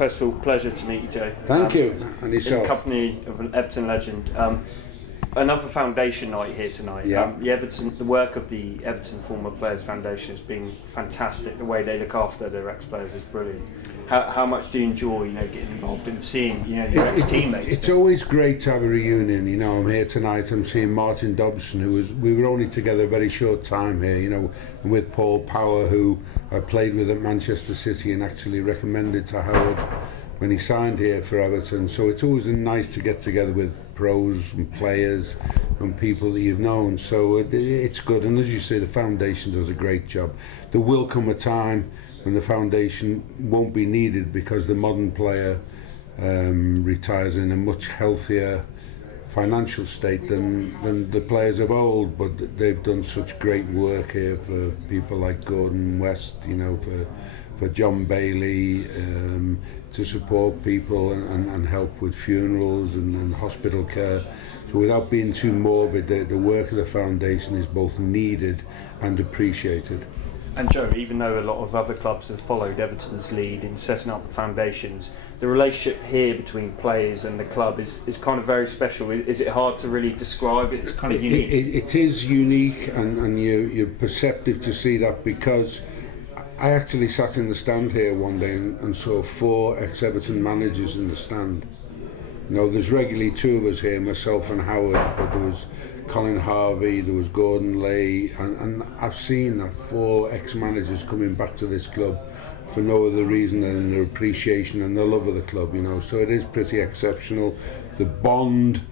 First of all, pleasure to meet you, Joe. Thank you. And yourself. In company of an Everton legend. Another foundation night here tonight. Yeah. The work of the Everton Former Players Foundation has been fantastic. The way they look after their ex-players is brilliant. How much do you enjoy, getting involved in seeing, your ex-teammates? It's always great to have a reunion. I'm here tonight. I'm seeing Martin Dobson, we were only together a very short time here. And with Paul Power, who I played with at Manchester City and actually recommended to Howard when he signed here for Everton. So it's always nice to get together with pros and players and people that you've known. So it's good. And as you say, the foundation does a great job. There will come a time when the foundation won't be needed because the modern player retires in a much healthier financial state than the players of old. But they've done such great work here for people like Gordon West, for John Bailey, to support people and help with funerals and hospital care. So without being too morbid, the work of the foundation is both needed and appreciated. And Joe, even though a lot of other clubs have followed Everton's lead in setting up foundations, the relationship here between players and the club is kind of very special. Is it hard to really describe it? It's kind of unique. It is unique, and you're perceptive to see that, because I actually sat in the stand here one day and saw 4 ex-Everton managers in the stand. There's regularly 2 of us here, myself and Howard, but there was Colin Harvey, there was Gordon Lay, and I've seen that 4 ex-managers coming back to this club for no other reason than their appreciation and their love of the club, so it is pretty exceptional. The bond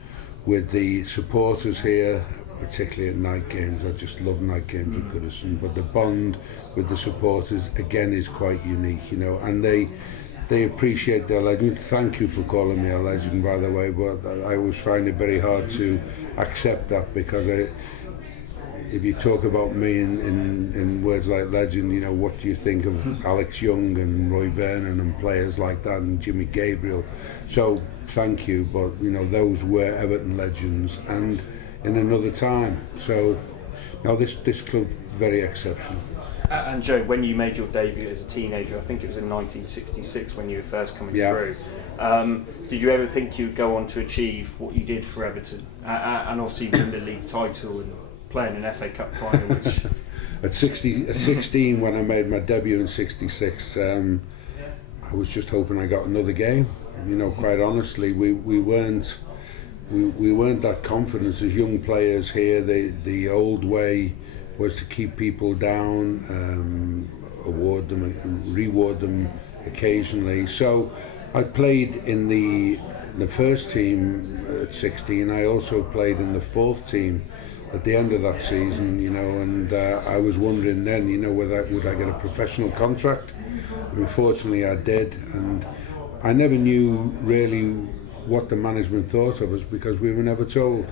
with the supporters here, particularly at night games, I just love night games at Goodison, but the bond with the supporters again is quite unique, and they appreciate their legend. Thank you for calling me a legend, by the way, but I always find it very hard to accept that, because if you talk about me in words like legend, what do you think of Alex Young and Roy Vernon and players like that, and Jimmy Gabriel? So thank you, but those were Everton legends and in another time. So this club very exceptional. And Joe, when you made your debut as a teenager, I think it was in 1966 when you were first coming through, did you ever think you'd go on to achieve what you did for Everton? And obviously win the league title and play in an FA Cup final, which... At 16, when I made my debut in 66, I was just hoping I got another game. Quite honestly, we weren't that confident as young players here. The old way was to keep people down, award them and reward them occasionally. So I played in the first team at 16. I also played in the 4th team at the end of that season, and I was wondering then, whether would I get a professional contract. Unfortunately I did, and I never knew really what the management thought of us because we were never told.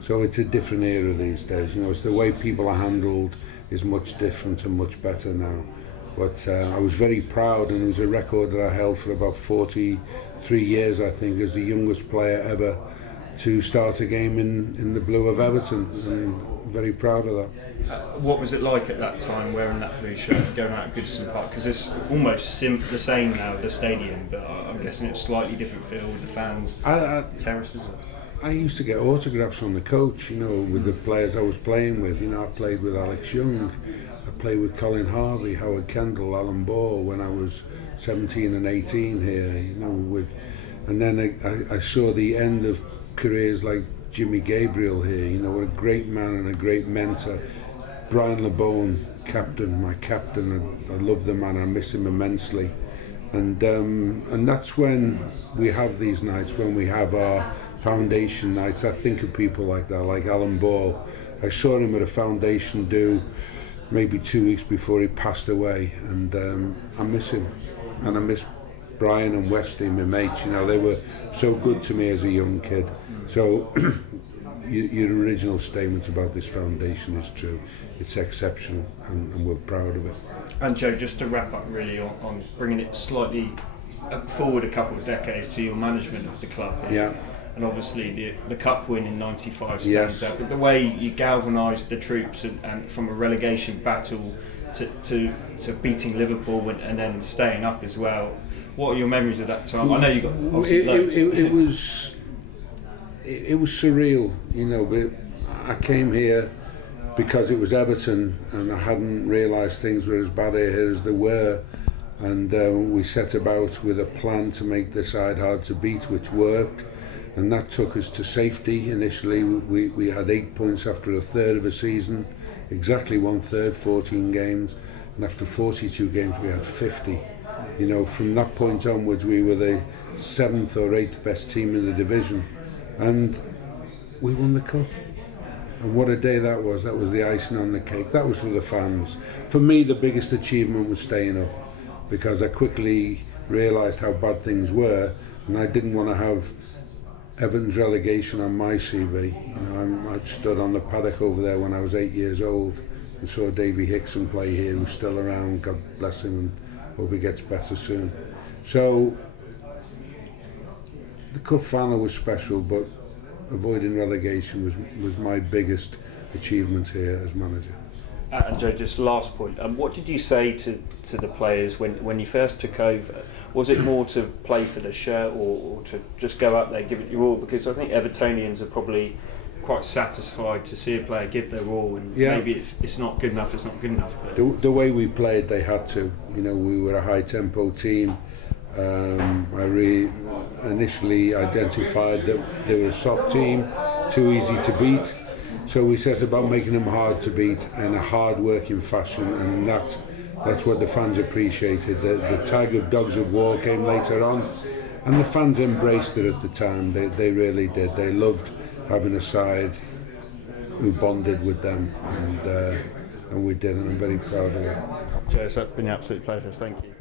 So it's a different era these days. It's the way people are handled is much different and much better now. But I was very proud, and it was a record that I held for about 43 years, I think, as the youngest player ever to start a game in the blue of Everton, and very proud of that. What was it like at that time, wearing that blue shirt and going out at Goodison Park? Because it's almost the same now, the stadium, but I'm guessing it's a slightly different feel with the fans, terraces. I used to get autographs on the coach, with the players I was playing with. I played with Alex Young, I played with Colin Harvey, Howard Kendall, Alan Ball when I was 17 and 18 here, and then I saw the end of careers like Jimmy Gabriel here, what a great man and a great mentor. Brian LeBone, my captain, I love the man, I miss him immensely. And that's when we have these nights, when we have our foundation nights. I think of people like that, like Alan Ball. I saw him at a foundation do maybe 2 weeks before he passed away, and I miss him, and I miss Brian and Westy, my mates. They were so good to me as a young kid. So your original statement about this foundation is true. It's exceptional, and we're proud of it. And Joe, just to wrap up really on bringing it slightly forward a couple of decades to your management of the club. Yeah. And obviously the cup win in '95 stands out, but the way you galvanised the troops and from a relegation battle to beating Liverpool and then staying up as well. What are your memories of that time? I know you got obviously loads. It was surreal, you know. But I came here because it was Everton, and I hadn't realised things were as bad here as they were. And we set about with a plan to make the side hard to beat, which worked. And that took us to safety. Initially, we had 8 points after a third of a season, exactly 1/3, 14 games. And after 42 games, we had 50. You know, from that point onwards, we were the 7th or 8th best team in the division. And we won the cup. And what a day that was. That was the icing on the cake. That was for the fans. For me, the biggest achievement was staying up, because I quickly realised how bad things were, and I didn't want to have Everton's relegation on my CV. You know, I stood on the paddock over there when I was 8 years old and saw Davy Hickson play here, who's still around, God bless him, and hope he gets better soon. So the cup final was special, but avoiding relegation was my biggest achievement here as manager. And Joe, just last point, what did you say to the players when you first took over? Was it more to play for the shirt, or to just go up there, give it your all? Because I think Evertonians are probably quite satisfied to see a player give their all, and maybe if it's not good enough, it's not good enough. But the way we played, they had to. You know, we were a high tempo team. I initially identified that they were a soft team, too easy to beat. So we set about making them hard to beat in a hard-working fashion, and that's what the fans appreciated. The tag of Dogs of War came later on, and the fans embraced it at the time. They really did. They loved having a side who bonded with them, and we did, and I'm very proud of that. Joe, it's been an absolute pleasure. Thank you.